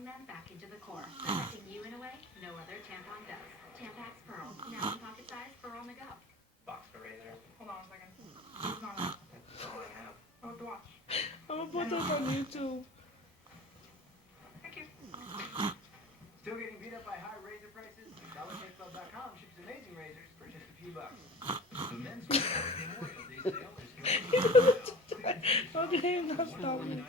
pulling them back into the core, protecting you in a way no other tampon does. Tampax Pearl, now in pocket size for on the go. Box eraser. Hold on a second. It's not on. That's all I have. I have to watch. I'm gonna put this on YouTube. Thank you. Still getting beat up by high razor prices? DollarShaveClub.com ships amazing razors for just a few bucks. The men's Memorial Day sale is going on. Okay, I'm not stopping.